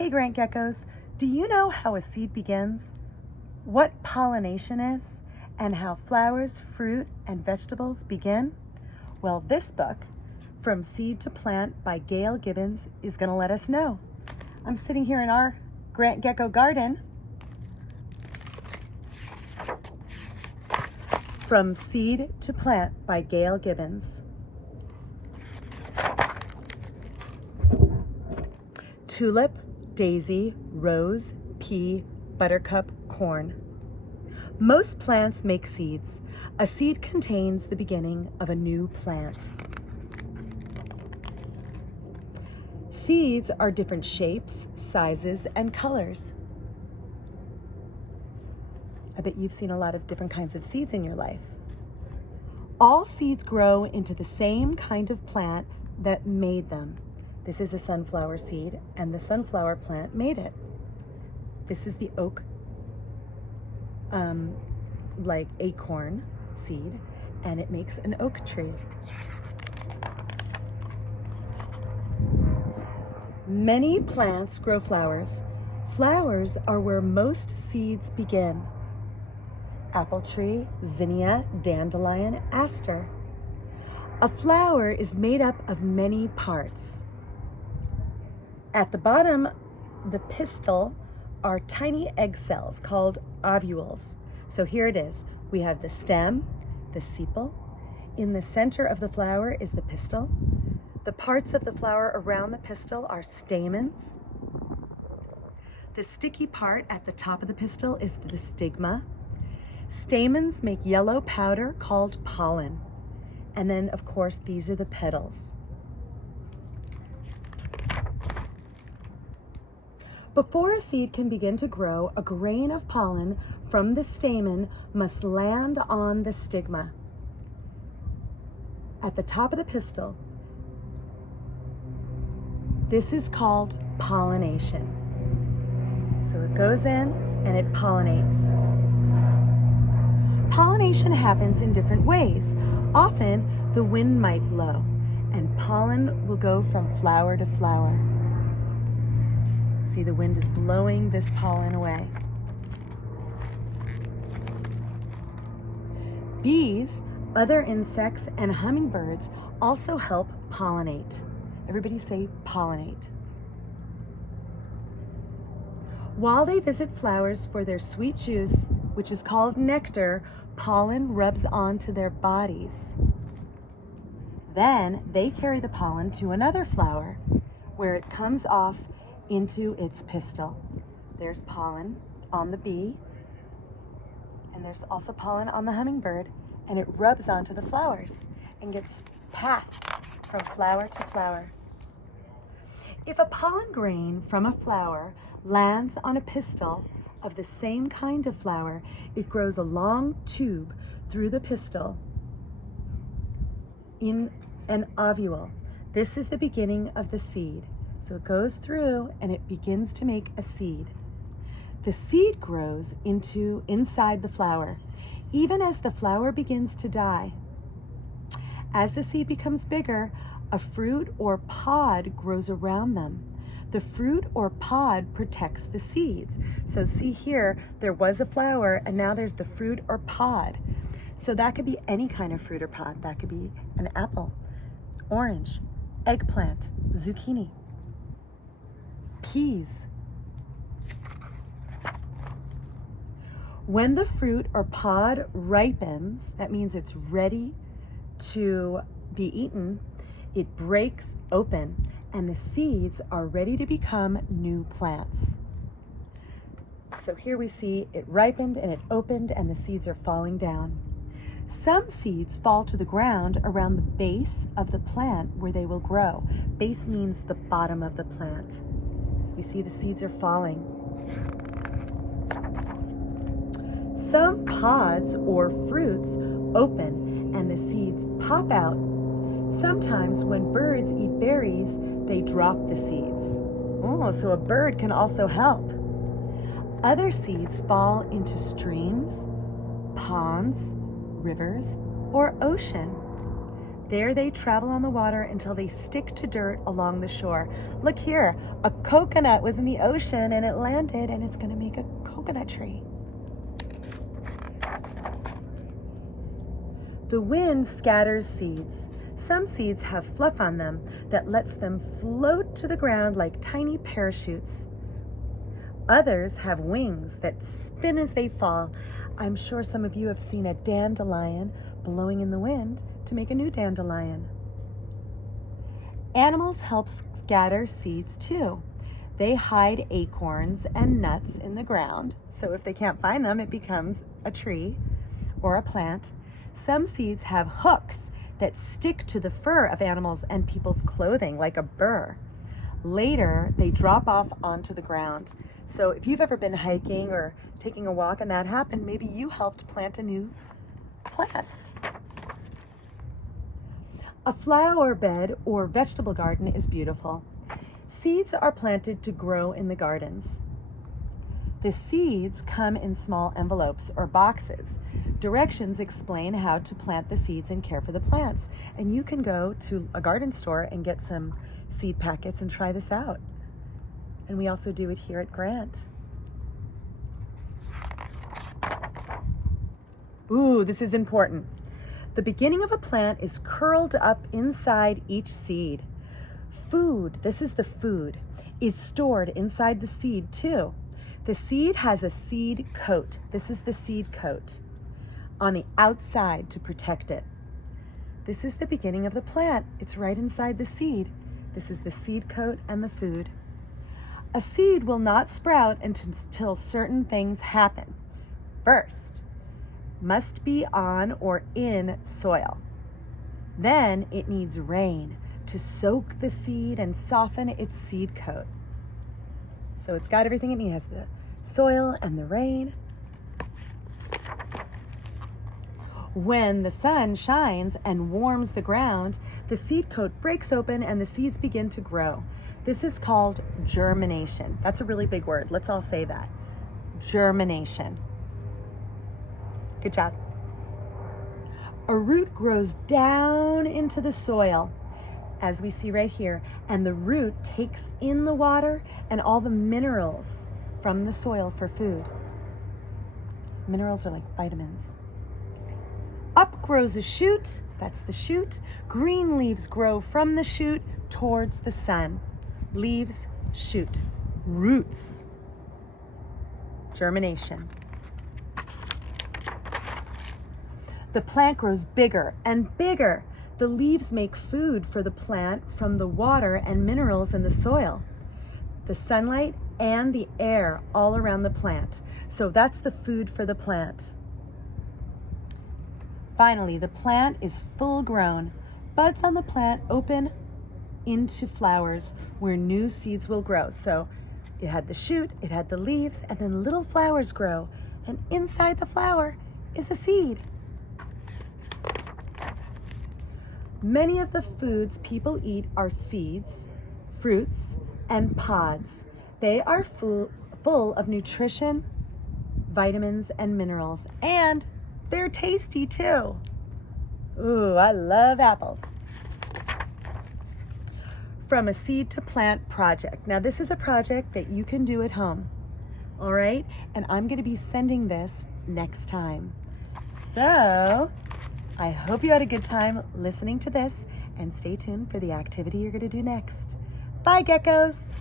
Hey Grant Geckos, do you know how a seed begins? What pollination is? And how flowers, fruit, and vegetables begin? Well, this book, From Seed to Plant by Gail Gibbons, is going to let us know. I'm sitting here in our Grant Gecko garden. From Seed to Plant by Gail Gibbons. Tulip, daisy, rose, pea, buttercup, corn. Most plants make seeds. A seed contains the beginning of a new plant. Seeds are different shapes, sizes, and colors. I bet you've seen a lot of different kinds of seeds in your life. All seeds grow into the same kind of plant that made them. This is a sunflower seed, and the sunflower plant made it. This is the oak, like acorn seed, and it makes an oak tree. Many plants grow flowers. Flowers are where most seeds begin. Apple tree, zinnia, dandelion, aster. A flower is made up of many parts. At the bottom, the pistil are tiny egg cells called ovules. So here it is. We have the stem, the sepal. In the center of the flower is the pistil. The parts of the flower around the pistil are stamens. The sticky part at the top of the pistil is the stigma. Stamens make yellow powder called pollen. And then, of course, these are the petals. Before a seed can begin to grow, a grain of pollen from the stamen must land on the stigma. At the top of the pistil, this is called pollination. So it goes in and it pollinates. Pollination happens in different ways. Often the wind might blow and pollen will go from flower to flower. See, the wind is blowing this pollen away. Bees, other insects, and hummingbirds also help pollinate. Everybody say pollinate. While they visit flowers for their sweet juice, which is called nectar, pollen rubs onto their bodies. Then they carry the pollen to another flower where it comes off into its pistil. There's pollen on the bee, and there's also pollen on the hummingbird, and it rubs onto the flowers and gets passed from flower to flower. If a pollen grain from a flower lands on a pistil of the same kind of flower, it grows a long tube through the pistil in an ovule. This is the beginning of the seed. So it goes through and it begins to make a seed. The seed grows inside the flower, even as the flower begins to die. As the seed becomes bigger, a fruit or pod grows around them. The fruit or pod protects the seeds. So see here, there was a flower and now there's the fruit or pod. So that could be any kind of fruit or pod. That could be an apple, orange, eggplant, zucchini, peas. When the fruit or pod ripens, that means it's ready to be eaten, it breaks open and the seeds are ready to become new plants. So here we see it ripened and it opened and the seeds are falling down. Some seeds fall to the ground around the base of the plant where they will grow. Base means the bottom of the plant. As we see, the seeds are falling. Some pods or fruits open and the seeds pop out. Sometimes when birds eat berries, they drop the seeds. Oh, so a bird can also help. Other seeds fall into streams, ponds, rivers, or ocean. There they travel on the water until they stick to dirt along the shore. Look here, a coconut was in the ocean and it landed, and it's going to make a coconut tree. The wind scatters seeds. Some seeds have fluff on them that lets them float to the ground like tiny parachutes. Others have wings that spin as they fall. I'm sure some of you have seen a dandelion blowing in the wind to make a new dandelion. Animals help scatter seeds too. They hide acorns and nuts in the ground, so if they can't find them, it becomes a tree or a plant. Some seeds have hooks that stick to the fur of animals and people's clothing like a burr. Later, they drop off onto the ground. So if you've ever been hiking or taking a walk and that happened, maybe you helped plant a new plant. A flower bed or vegetable garden is beautiful. Seeds are planted to grow in the gardens. The seeds come in small envelopes or boxes. Directions explain how to plant the seeds and care for the plants. And you can go to a garden store and get some seed packets and try this out. And we also do it here at Grant. Ooh, this is important. The beginning of a plant is curled up inside each seed. Food, this is the food, is stored inside the seed too. The seed has a seed coat. This is the seed coat on the outside to protect it. This is the beginning of the plant. It's right inside the seed. This is the seed coat and the food. A seed will not sprout until certain things happen. First, must be on or in soil. Then it needs rain to soak the seed and soften its seed coat. So it's got everything it needs. It has the soil and the rain. When the sun shines and warms the ground, the seed coat breaks open and the seeds begin to grow. This is called germination. That's a really big word. Let's all say that. Germination. Good job. A root grows down into the soil, as we see right here, and the root takes in the water and all the minerals from the soil for food. Minerals are like vitamins. Up grows a shoot, that's the shoot. Green leaves grow from the shoot towards the sun. Leaves, shoot, roots. Germination. The plant grows bigger and bigger. The leaves make food for the plant from the water and minerals in the soil, the sunlight and the air all around the plant. So that's the food for the plant. Finally, the plant is full grown. Buds on the plant open into flowers where new seeds will grow. So it had the shoot, it had the leaves, and then little flowers grow. And inside the flower is a seed. Many of the foods people eat are seeds, fruits, and pods. They are full of nutrition, vitamins, and minerals, and they're tasty too. Ooh, I love apples. From a seed to plant project. Now this is a project that you can do at home, all right? And I'm gonna be sending this next time. So, I hope you had a good time listening to this, and stay tuned for the activity you're gonna do next. Bye, geckos.